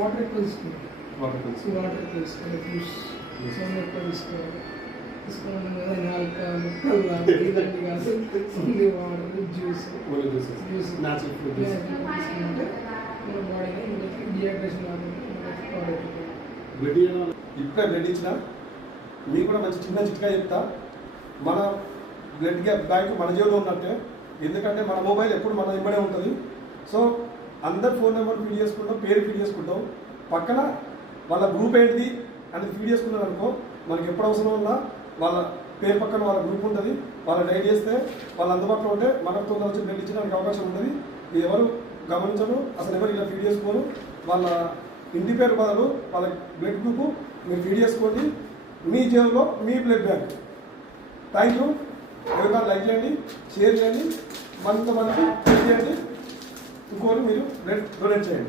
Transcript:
Water ఎక్కువ తీసుకోవాలి. Water తీసుకోవాలి, జ్యూస్ సోమ్ ఎక్కువ తీసుకోవాలి. తీసుకోవడం కదా ఆల్కహాల్ కల్లాలు ఇలాంటి కాదు, only water juice natural food తీసుకుంటే మన బాడీలో మనకి డిహైడ్రేషన్ బ్లడ్ ఇప్పుడే బ్లడ్ ఇచ్చిన మీకు కూడా మంచి చిన్న చిట్కా చెప్తా. మన బ్లడ్ బ్యాంక్ మన జేబులో ఉన్నట్టే, ఎందుకంటే మన మొబైల్ ఎప్పుడు మన ఇమ్మడే ఉంటుంది. సో అందరు ఫోన్ నెంబర్ ఫీడ్ చేసుకుంటాం, పేరు ఫీడ్ చేసుకుంటాం, పక్కన వాళ్ళ గ్రూప్ ఏంటిది అని ఫీడ్ చేసుకున్నారు అనుకో, మనకి ఎప్పుడు అవసరం ఉన్నా వాళ్ళ పేరు పక్కన వాళ్ళ గ్రూప్ ఉంటుంది, వాళ్ళ డైట్ చేస్తే వాళ్ళు అందుబాటులో ఉంటే మనకు తొందర వచ్చి బ్లడ్ ఇచ్చడానికి అవకాశం ఉంటుంది. ఇది ఎవరు గమనించరు, అసలు ఎవరు ఇలా ఫీడ్ చేసుకోరు. వాళ్ళ ఇంటి పేరు బదులు వాళ్ళ బ్లడ్ గ్రూప్ మీరు ఫీడ్ చేసుకోండి, మీ జేబులో మీ బ్లడ్ బ్యాంక్. Thank you. ఎవరికైనా లైక్ చేయండి, షేర్ చేయండి, మందికి షేర్ చేయండి, ఇంకోటి మీరు బ్లడ్ డొనేట్ చేయండి.